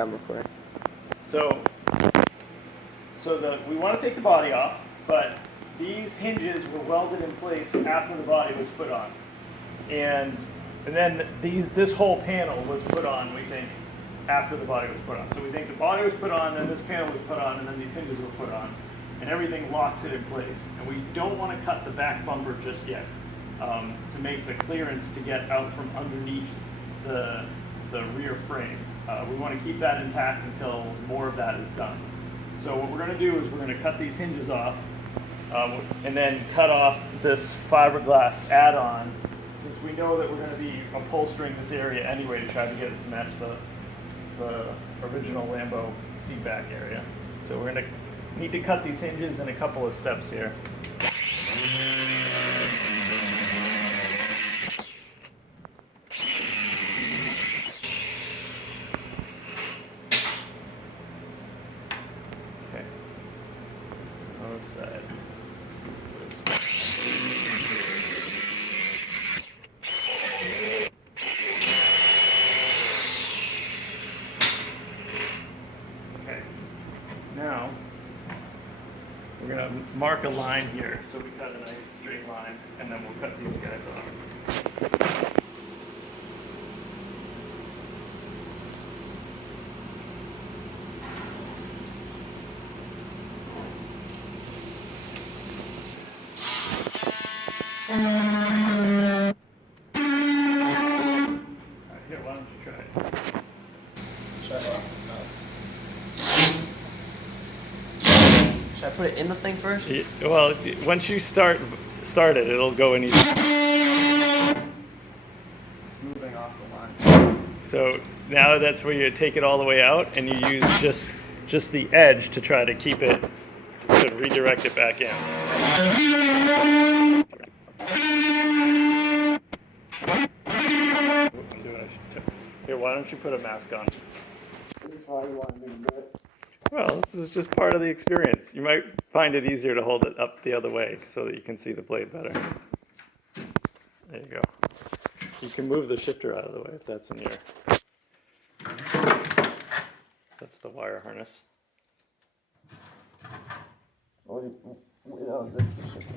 Sorry, I'm recording. So we want to take the body off, but these hinges were welded in place after the body was put on, and then this whole panel was put on, we think, after the body was put on. So we think the body was put on, then this panel was put on, and then these hinges were put on, and everything locks it in place. And we don't want to cut the back bumper just yet to make the clearance to get out from underneath the rear frame. We want to keep that intact until more of that is done. So what we're going to do is we're going to cut these hinges off and then cut off this fiberglass add-on, since we know that we're going to be upholstering this area anyway to try to get it to match the original Lambo seat back area. So we're going to need to cut these hinges in a couple of steps here. Okay. On this side. Okay. Now, we're going to mark a line here. So we cut a nice straight line, and then we'll cut these guys off. Alright, here, why don't you try it? Should I put it in the thing first? Well, once you start it, it'll go in each. It's moving off the line. So now that's where you take it all the way out, and you use just the edge to try to keep it, to redirect it back in. I'm doing it. Here, why don't you put a mask on? This is why you wanted me to do it. Well, this is just part of the experience. You might find it easier to hold it up the other way so that you can see the blade better. There you go. You can move the shifter out of the way if that's in your... That's the wire harness. Oh, this is the shifter.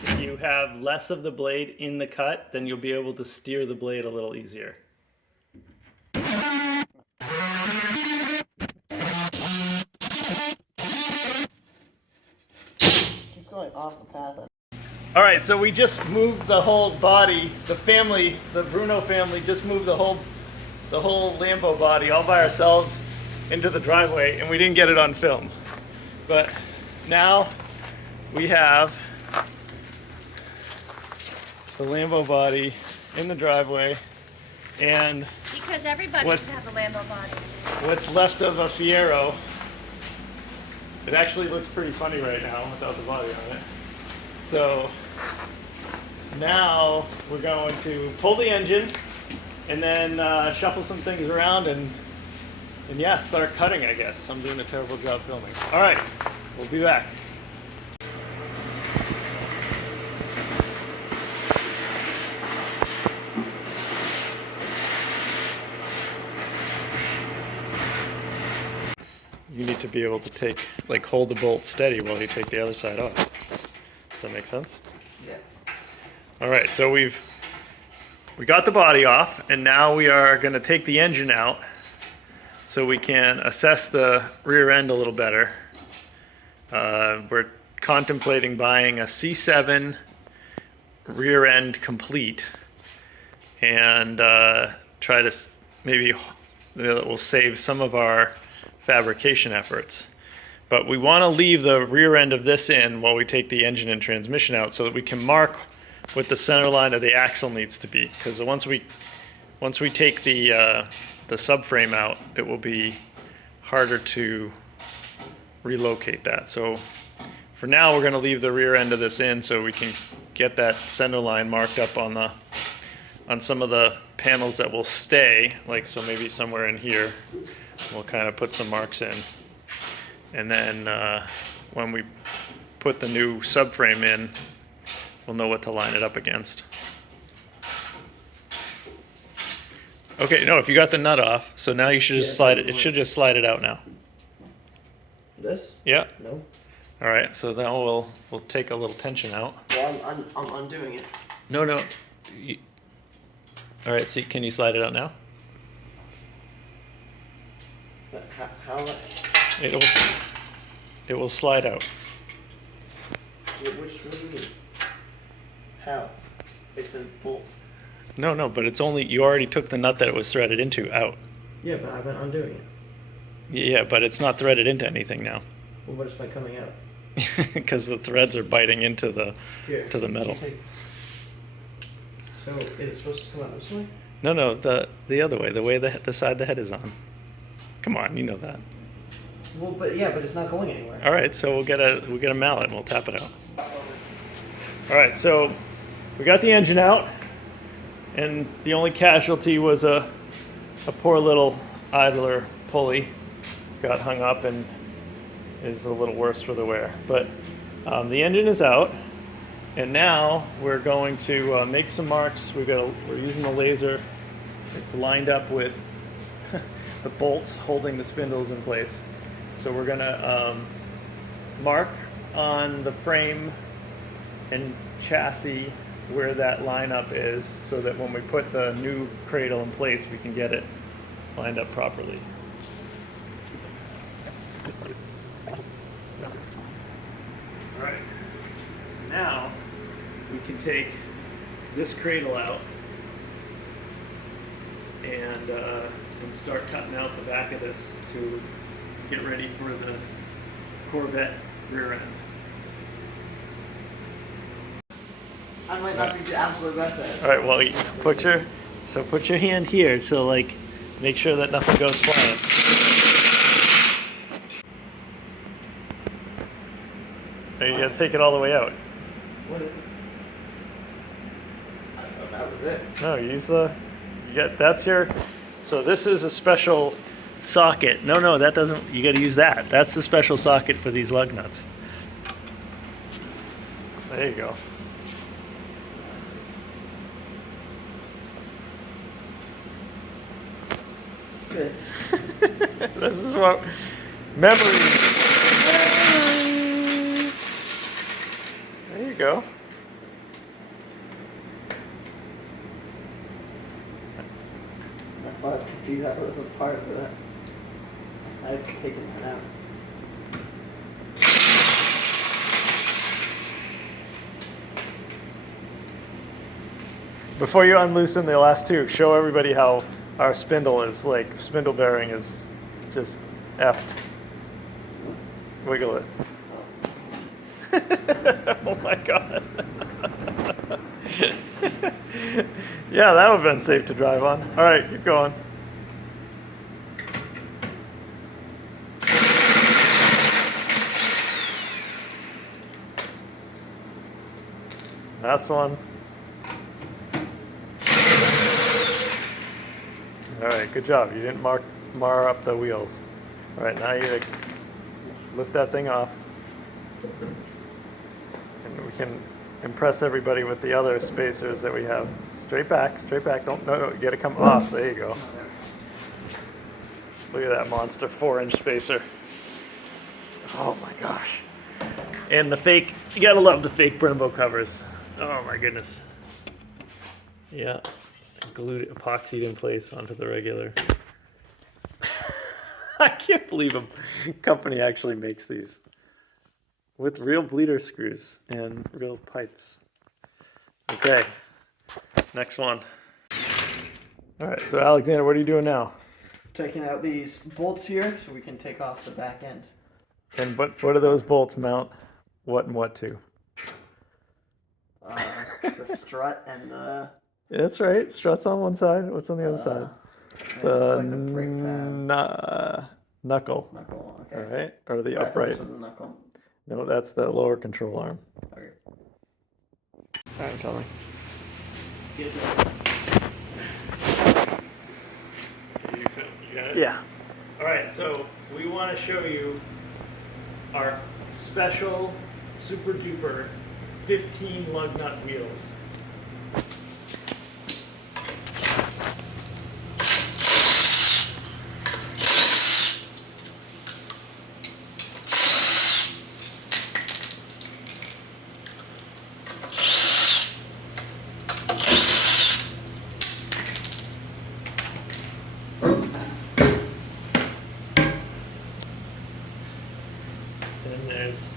If you have less of the blade in the cut, then you'll be able to steer the blade a little easier. Keeps going off the path. All right, so we just moved the whole body. The family, the Bruno family, just moved the whole Lambo body all by ourselves into the driveway, and we didn't get it on film. But now we have the Lambo body in the driveway, and because everybody should have a Lambo body. What's left of a Fiero. It actually looks pretty funny right now without the body on it. So now we're going to pull the engine and then shuffle some things around and yeah, start cutting, I guess. I'm doing a terrible job filming. All right, we'll be back. You need to be able to hold the bolt steady while you take the other side off. Does that make sense? Yeah. All right, so we got the body off, and now we are going to take the engine out so we can assess the rear end a little better. We're contemplating buying a C7 rear end complete and try to maybe that will save some of our fabrication efforts. But we want to leave the rear end of this in while we take the engine and transmission out so that we can mark what the center line of the axle needs to be. Because once we take the subframe out, it will be harder to relocate that. So for now, we're going to leave the rear end of this in so we can get that center line marked up on some of the panels that will stay. So maybe somewhere in here, we'll kind of put some marks in. And then when we put the new subframe in, we'll know what to line it up against. Okay, no, if you got the nut off, so now you should just slide it. It should just slide it out now. This? Yeah. No. All right, so now we'll take a little tension out. Well, I'm undoing it. No. All right, see, can you slide it out now? But how? It will slide out. What do you mean? How? It's a bolt. No, but it's only, you already took the nut that it was threaded into out. Yeah, but I've been undoing it. Yeah, but it's not threaded into anything now. Well, what is by coming out? Because the threads are biting into the metal. So is it supposed to come out this way? No, the other way, the way the side the head is on. Come on, you know that. Well, but it's not going anywhere. All right, so we'll get a mallet and we'll tap it out. All right, so we got the engine out, and the only casualty was a poor little idler pulley got hung up and is a little worse for the wear. But the engine is out, and now we're going to make some marks. We're using the laser. It's lined up with the bolts holding the spindles in place. So we're gonna mark on the frame and chassis where that lineup is, so that when we put the new cradle in place, we can get it lined up properly. All right, now we can take this cradle out and start cutting out the back of this to get ready for the Corvette rear end. I might not be the absolute best at it. All right, well, put your hand here to like make sure that nothing goes flying. You gotta take it all the way out. What is it? I thought that was it. No, so this is a special socket. No, that doesn't, you gotta use that. That's the special socket for these lug nuts. There you go. Good. This is what memories. There you go. That's why I was confused. I thought this was part of that. I had taken that out. Before you unloosen the last two, show everybody how our spindle bearing is just effed. Wiggle it. Oh my God. Yeah, that would have been safe to drive on. All right, keep going. Last one. All right, good job. You didn't mar up the wheels. All right, now you lift that thing off. And we can impress everybody with the other spacers that we have. Straight back. No, you gotta come off. There you go. Look at that monster 4-inch spacer. Oh my gosh. And the fake, you gotta love the fake Brembo covers. Oh my goodness. Yeah, glued, epoxied in place onto the regular. I can't believe a company actually makes these with real bleeder screws and real pipes. Okay, next one. All right, so Alexander, what are you doing now? Taking out these bolts here so we can take off the back end. And what do those bolts mount what and what to? The strut and the... Yeah, that's right. Struts on one side. What's on the other side? It's like the brake pad. Knuckle. Knuckle, okay. All right, or the Yeah, I thought upright. this was the knuckle. No, that's the lower control arm. Okay. All right, tell me. Get that. You got it? Yeah. All right, so we want to show you our special, super duper 15 lug nut wheels. Then there's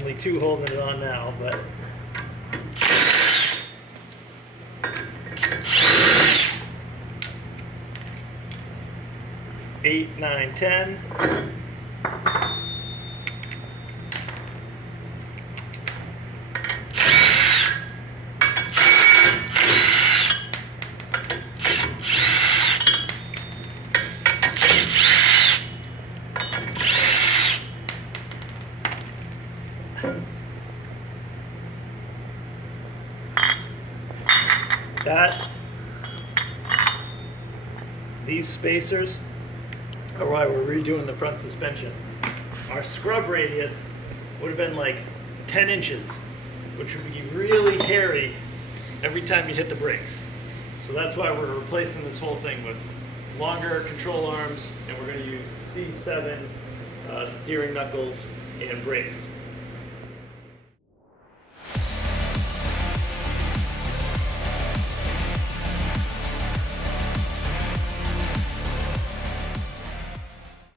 only 2 holding it on now, but eight, 9, 10. These spacers are why we're redoing the front suspension. Our scrub radius would have been like 10 inches, which would be really hairy every time you hit the brakes. So that's why we're replacing this whole thing with longer control arms, and we're going to use C7 steering knuckles and brakes.